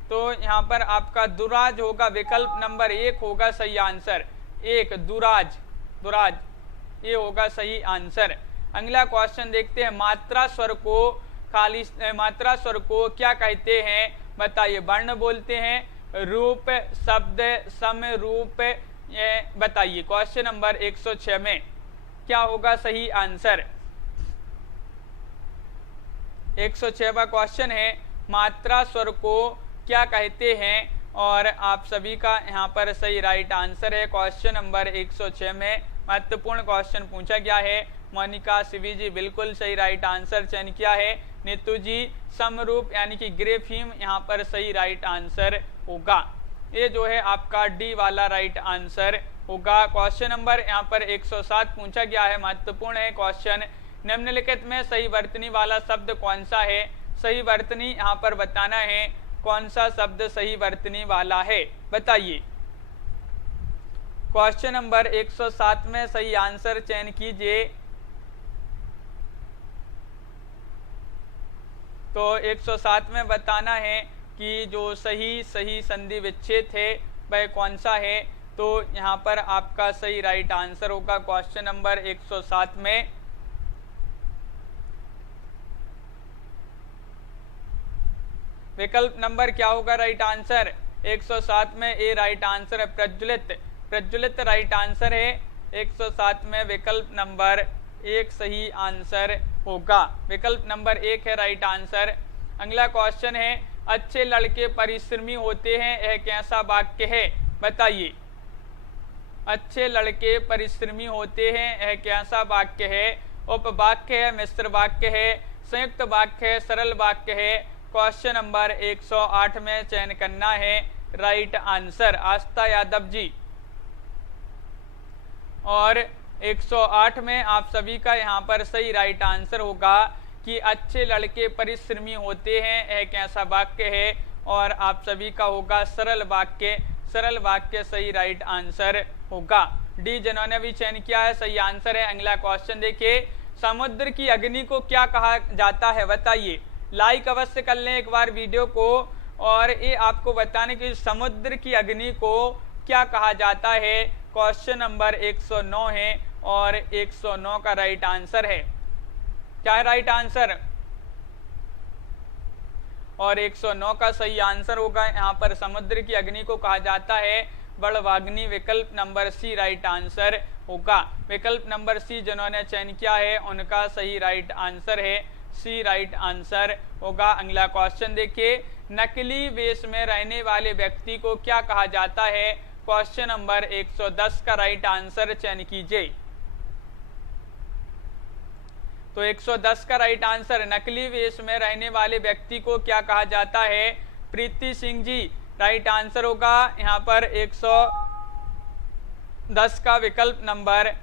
तो यहाँ पर आपका दुराज होगा। विकल्प नंबर 1 होगा सही आंसर। 1 दुराज, दुराज ये होगा सही आंसर। अगला क्वेश्चन देखते हैं, मात्रा स्वर को खाली मात्रा स्वर को क्या कहते हैं, बताइए। वर्ण बोलते हैं, रूप, शब्द, सम, रूप, ये बताइए। क्वेश्चन नंबर 106 में क्या होगा सही आंसर। 106वां क्वेश्चन है, मात्रा स्वर को क्या कहते हैं और आप सभी का यहाँ पर सही राइट आंसर है। क्वेश्चन नंबर 106 में महत्वपूर्ण क्वेश्चन पूछा गया है। मोनिका सिवी जी बिल्कुल सही राइट आंसर चयन किया है। नीतू जी समरूप यानी कि ग्रेफीम यहाँ पर सही राइट आंसर होगा। ये जो है आपका डी वाला राइट आंसर होगा। क्वेश्चन नंबर यहाँ पर 107 पूछा गया है। महत्वपूर्ण है क्वेश्चन, निम्नलिखित में सही वर्तनी वाला शब्द कौन सा है। सही वर्तनी यहाँ पर बताना है, कौन सा शब्द सही वर्तनी वाला है, बताइए। क्वेश्चन नंबर 107 में सही आंसर चयन कीजिए। तो 107 में बताना है कि जो सही संधि विच्छेद है वह कौन सा है। तो यहाँ पर आपका सही राइट आंसर होगा क्वेश्चन नंबर 107 में विकल्प नंबर क्या होगा राइट आंसर। 107 में ए राइट आंसर है। प्रज्वलित, प्रज्वलित राइट आंसर है। 107 में विकल्प नंबर 1 सही आंसर होगा। विकल्प नंबर 1 है राइट आंसर। अगला क्वेश्चन है, अच्छे लड़के परिश्रमी होते हैं, यह कैसा वाक्य है, बताइए। अच्छे लड़के परिश्रमी होते हैं, यह कैसा वाक्य है। उपवाक्य है, मिश्र वाक्य है, संयुक्त वाक्य है, सरल वाक्य है। क्वेश्चन नंबर 108 में चयन करना है राइट आंसर। आस्था यादव जी। और 108 में आप सभी का यहाँ पर सही राइट आंसर होगा कि अच्छे लड़के परिश्रमी होते हैं, यह कैसा वाक्य है और आप सभी का होगा सरल वाक्य। सरल वाक्य सही राइट आंसर होगा। डी जिन्होंने भी चयन किया है सही आंसर है। अगला क्वेश्चन देखिए, समुद्र की अग्नि को क्या कहा जाता है, बताइए। लाइक अवश्य कर लें एक बार वीडियो को और ये आपको बताने की समुद्र की अग्नि को क्या कहा जाता है। क्वेश्चन नंबर 109 है और 109 का राइट आंसर है। क्या है राइट आंसर। और 109 का सही आंसर होगा यहाँ पर समुद्र की अग्नि को कहा जाता है बड़वाग्नि। विकल्प नंबर सी राइट आंसर होगा। विकल्प नंबर सी जिन्होंने चयन किया है उनका सही राइट आंसर है, सी राइट आंसर होगा। अगला क्वेश्चन देखिए, नकली वेश में रहने वाले व्यक्ति को क्या कहा जाता है। क्वेश्चन नंबर 110 का राइट आंसर चयन कीजिए। तो 110 का राइट आंसर, नकली वेश में रहने वाले व्यक्ति को क्या कहा जाता है। प्रीति सिंह जी राइट आंसर होगा यहाँ पर 110 का विकल्प नंबर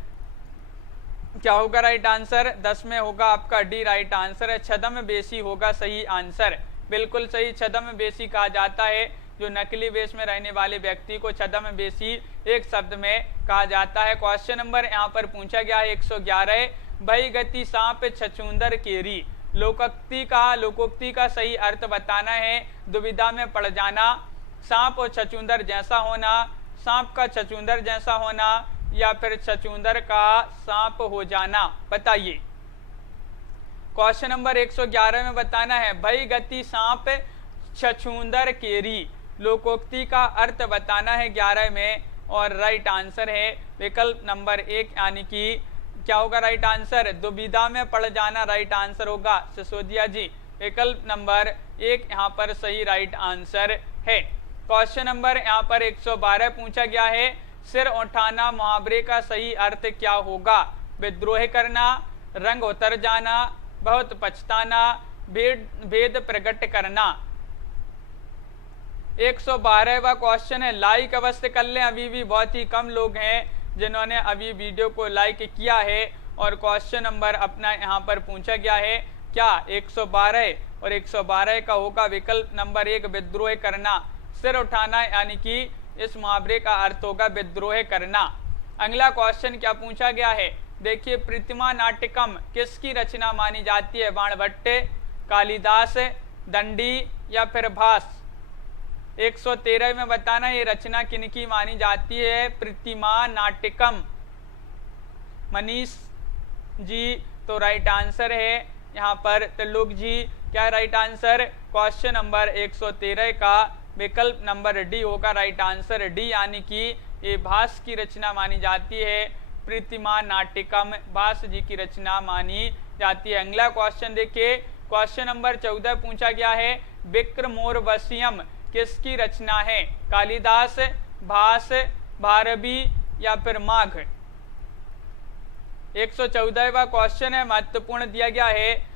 क्या होगा राइट आंसर 10 में होगा आपका डी राइट आंसर है। छद्म बेशी होगा सही आंसर, बिल्कुल सही। छद्म बेशी कहा जाता है जो नकली वेश में रहने वाले व्यक्ति को छद्म बेशी एक शब्द में कहा जाता है। क्वेश्चन नंबर यहाँ पर पूछा गया है 111, भई गति सांप छछूंदर केरी। लोकोक्ति का सही अर्थ बताना है। दुविधा में पड़ जाना, सांप और छछूंदर जैसा होना, सांप का छछूंदर जैसा होना, या फिर छछूंदर का सांप हो जाना, बताइए। क्वेश्चन नंबर 111 में बताना है भई गति सांप छछूंदर केरी। लोकोक्ति का अर्थ बताना है 11 में, और राइट आंसर है विकल्प नंबर 1 यानी कि क्या होगा राइट आंसर दुविधा में पड़ जाना राइट आंसर होगा। सिसोदिया जी विकल्प नंबर 1 यहाँ पर सही राइट आंसर है। क्वेश्चन नंबर यहाँ पर 112 पूछा गया है, सिर उठाना मुहावरे का सही अर्थ क्या होगा। विद्रोह करना, रंग उतर जाना, बहुत पछताना, भेद प्रकट करना। 112वां क्वेश्चन है, लाइक अवश्य कर लें। अभी भी बहुत ही कम लोग हैं जिन्होंने अभी वीडियो को लाइक किया है। और क्वेश्चन नंबर अपना यहाँ पर पूछा गया है क्या 112, और 112 का होगा विकल्प नंबर 1 विद्रोह करना। सिर उठाना यानी कि इस मुहावरे का अर्थ होगा विद्रोह करना। अगला क्वेश्चन क्या पूछा गया है, देखिए, प्रतिमा नाट्यकम किसकी रचना मानी जाती है। बाणभट्ट, कालिदास, दंडी या फिर भास। 113 में बताना ये रचना किनकी मानी जाती है। प्रतिमा नाट्यकम, मनीष जी तो राइट आंसर है यहाँ पर। त्रिलोक जी क्या राइट आंसर। क्वेश्चन नंबर 113 का विकल्प नंबर डी होगा राइट आंसर, डी यानी कि ये भास की रचना मानी जाती है। प्रतिमा नाट्यकम भास जी की रचना मानी जाती है। अगला क्वेश्चन देखिए, क्वेश्चन नंबर 14 पूछा गया है, विक्रमोर्वशीयम किसकी रचना है। कालिदास, भास, भारवी या फिर माघ। 114वां क्वेश्चन है, महत्वपूर्ण दिया गया है।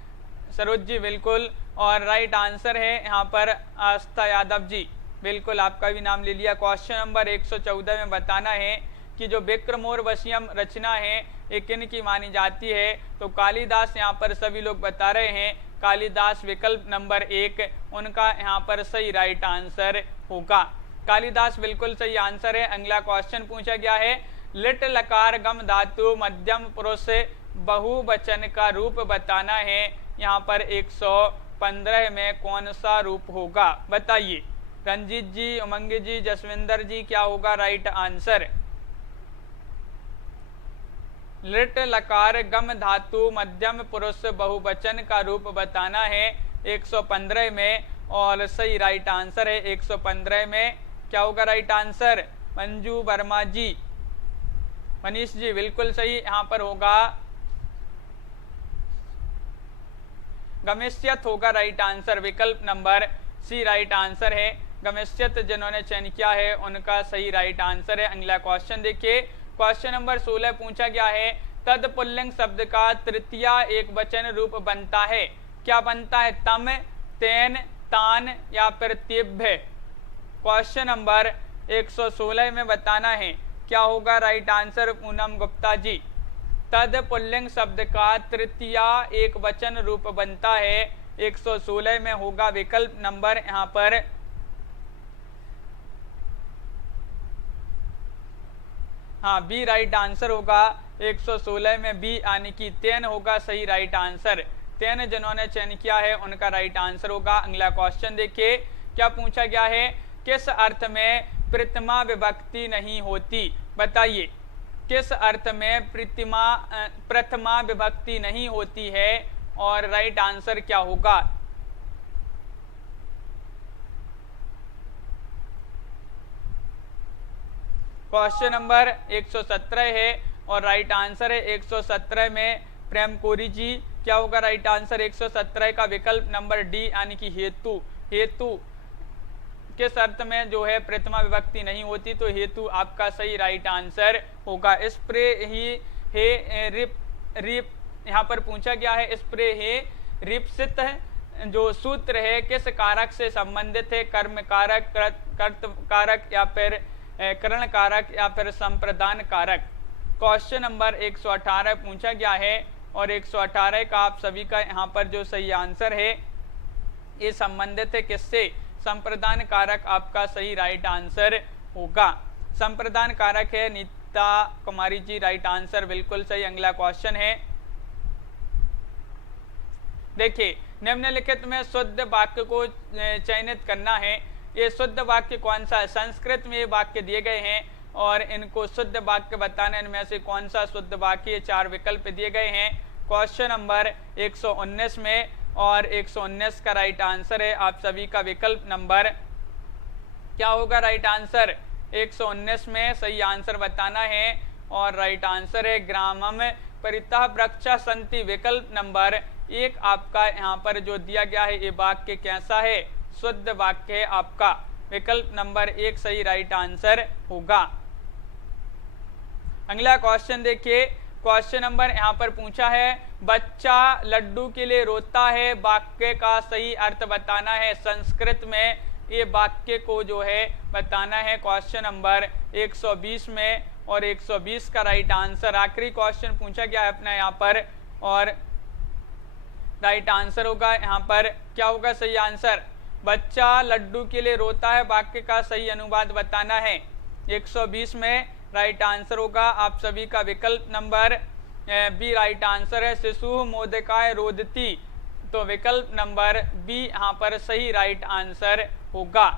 सरोज जी बिल्कुल, और राइट आंसर है यहाँ पर आस्था यादव जी, बिल्कुल आपका भी नाम ले लिया। क्वेश्चन नंबर 114 में बताना है कि जो विक्रमोर्वशीयम रचना है ये किन की मानी जाती है। तो कालिदास यहाँ पर सभी लोग बता रहे हैं, कालिदास विकल्प नंबर 1 उनका यहाँ पर सही राइट आंसर होगा। कालिदास बिल्कुल सही आंसर है। अगला क्वेश्चन पूछा गया है, लिट लकार गम धातु मध्यम पुरुष बहुवचन का रूप बताना है। यहाँ पर 115 में कौन सा रूप होगा, बताइए। रंजीत जी, उमंग जी, जसविंदर जी क्या होगा राइट आंसर। लिट लकार गम धातु मध्यम पुरुष बहुवचन का रूप बताना है 115 में, और सही राइट आंसर है 115 में क्या होगा राइट आंसर। मंजू वर्मा जी, मनीष जी बिल्कुल सही यहाँ पर होगा गमिष्यत होगा राइट आंसर, विकल्प नंबर सी राइट आंसर है। गमिष्यत जिन्होंने चयन किया है उनका सही राइट आंसर है। अगला क्वेश्चन देखिए, क्वेश्चन नंबर 16 पूछा गया है, तद पुल्लिंग शब्द का तृतीय एक वचन रूप बनता है। क्या बनता है, तम, तेन, तान या फिर तिभ्य। क्वेश्चन नंबर 116 में बताना है क्या होगा राइट आंसर पूनम गुप्ता जी। तद पुल्लिंग शब्द का तृतीय एक वचन रूप बनता है 116 में होगा विकल्प नंबर यहाँ पर हाँ बी राइट आंसर होगा। 116 में बी यानी कि तेन होगा सही राइट आंसर। तेन जिन्होंने चयन किया है उनका राइट आंसर होगा। अगला क्वेश्चन देखिए, क्या पूछा गया है, किस अर्थ में प्रथमा विभक्ति नहीं होती, बताइए। किस अर्थ में प्रथमा विभक्ति नहीं होती है, और राइट आंसर क्या होगा। क्वेश्चन नंबर 117 है और राइट आंसर है 117 में प्रेम कोरी जी क्या होगा राइट आंसर। 117 का विकल्प नंबर डी यानी कि हेतु। हेतु किस अर्थ में जो है प्रथमा विभक्ति नहीं होती, तो हेतु आपका सही राइट आंसर होगा। स्प्रे ही हे रिप रिप यहाँ पर पूछा गया है, स्प्रे हे रिपसित जो सूत्र है किस कारक से संबंधित है, कर्म कारक, कर्तव्य कारक या फिर करण कारक या फिर संप्रदान कारक। क्वेश्चन नंबर 118 पूछा गया है और 118 का आप सभी का यहाँ पर जो सही आंसर है ये संबंधित है किससे, संप्रदान कारक आपका सही राइट आंसर होगा। संप्रदान कारक है नीता कुमारी जी, राइट आंसर बिल्कुल सही। अगला क्वेश्चन है, देखिए निम्नलिखित में शुद्ध वाक्य को चयनित करना है। ये शुद्ध वाक्य कौन सा है, संस्कृत में ये वाक्य दिए गए हैं और इनको शुद्ध वाक्य बताना, इनमें से कौन सा शुद्ध वाक्य, 4 विकल्प दिए गए हैं क्वेश्चन नंबर 119 में और 119 का राइट आंसर है आप सभी का विकल्प नंबर क्या होगा, राइट आंसर 119 में सही आंसर बताना है और राइट आंसर है ग्रामम परितः वृक्षा सन्ति। विकल्प नंबर 1 आपका यहाँ पर जो दिया गया है ये वाक्य कैसा है, शुद्ध वाक्य है आपका। विकल्प नंबर 1 सही राइट आंसर होगा। अगला क्वेश्चन देखिए, क्वेश्चन नंबर यहाँ पर पूछा है बच्चा लड्डू के लिए रोता है, वाक्य का सही अर्थ बताना है। संस्कृत में ये वाक्य को जो है बताना है क्वेश्चन नंबर 120 में और 120 का राइट आंसर। आखिरी क्वेश्चन पूछा गया है अपना यहाँ पर और राइट आंसर होगा यहाँ पर क्या होगा सही आंसर, बच्चा लड्डू के लिए रोता है, वाक्य का सही अनुवाद बताना है। 120 में राइट आंसर होगा आप सभी का विकल्प नंबर बी राइट आंसर है, शिशु मोदिकाय रोदती। तो विकल्प नंबर बी यहाँ पर सही राइट आंसर होगा,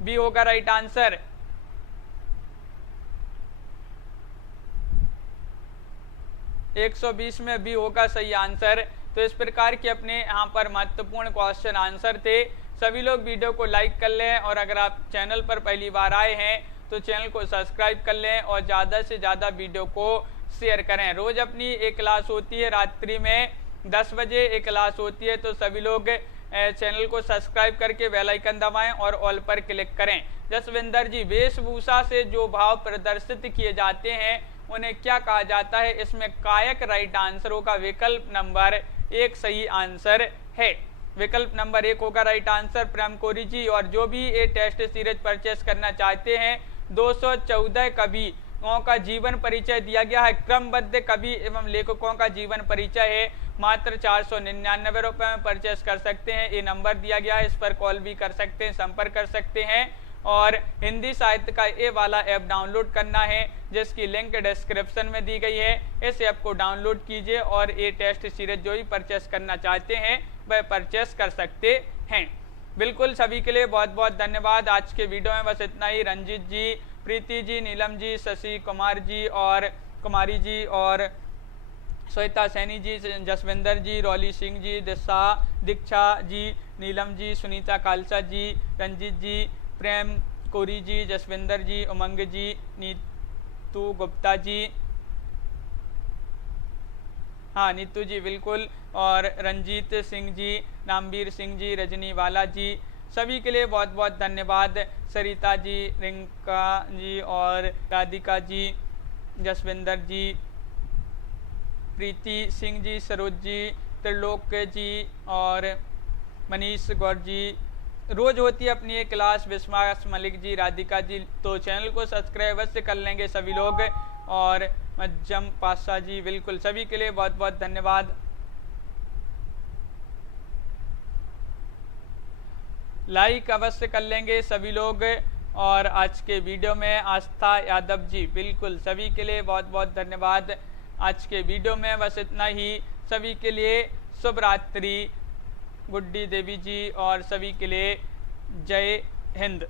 बी होगा राइट आंसर। एक 120 में बी होगा सही आंसर। तो इस प्रकार के अपने यहाँ पर महत्वपूर्ण क्वेश्चन आंसर थे। सभी लोग वीडियो को लाइक कर लें और अगर आप चैनल पर पहली बार आए हैं तो चैनल को सब्सक्राइब कर लें और ज़्यादा से ज़्यादा वीडियो को शेयर करें। रोज़ अपनी एक क्लास होती है, रात्रि में 10 बजे एक क्लास होती है, तो सभी लोग चैनल को सब्सक्राइब करके बेल आइकन दबाएं और ऑल पर क्लिक करें। जसविंदर जी, वेशभूषा से जो भाव प्रदर्शित किए जाते हैं उन्हें क्या कहा जाता है, इसमें कायक राइट आंसर होगा। विकल्प नंबर 1 सही आंसर है, विकल्प नंबर 1 होगा राइट आंसर। प्रेम कोरी जी, और जो भी ये टेस्ट सीरीज परचेस करना चाहते हैं 214 कवियों का जीवन परिचय दिया गया है, क्रमबद्ध कवि एवं लेखकों का जीवन परिचय है, मात्र 499 रुपये में परचेस कर सकते हैं। ये नंबर दिया गया है, इस पर कॉल भी कर सकते हैं, संपर्क कर सकते हैं। और हिंदी साहित्य का ये वाला ऐप डाउनलोड करना है जिसकी लिंक डिस्क्रिप्शन में दी गई है। इस ऐप को डाउनलोड कीजिए और ये टेस्ट सीरीज जो भी परचेस करना चाहते हैं वह परचेस कर सकते हैं। बिल्कुल, सभी के लिए बहुत बहुत धन्यवाद। आज के वीडियो में बस इतना ही। रंजीत जी, प्रीति जी, नीलम जी, शशि कुमार जी और कुमारी जी और श्वेता सैनी जी, जसविंदर जी, रौली सिंह जी, दीक्षा जी, नीलम जी, सुनीता खालसा जी, रंजीत जी, प्रेम कोरी जी, जसविंदर जी, उमंग जी, नीतू गुप्ता जी, हाँ नीतू जी बिल्कुल, और रंजीत सिंह जी, नामवीर सिंह जी, रजनी वाला जी, सभी के लिए बहुत बहुत धन्यवाद। सरिता जी, रिंका जी और राधिका जी, जसविंदर जी, प्रीति सिंह जी, सरोज जी, त्रिलोक जी और मनीष गौर जी। रोज होती है अपनी एक क्लास, विश्वास मलिक जी, राधिका जी, तो चैनल को सब्सक्राइब अवश्य कर लेंगे सभी लोग। और मज्जम पाशा जी, बिल्कुल, सभी के लिए बहुत बहुत धन्यवाद। लाइक अवश्य कर लेंगे सभी लोग। और आज के वीडियो में आस्था यादव जी, बिल्कुल, सभी के लिए बहुत बहुत धन्यवाद। आज के वीडियो में बस इतना ही। सभी के लिए शुभ रात्रि। गुड्डी देवी जी और सभी के लिए जय हिंद।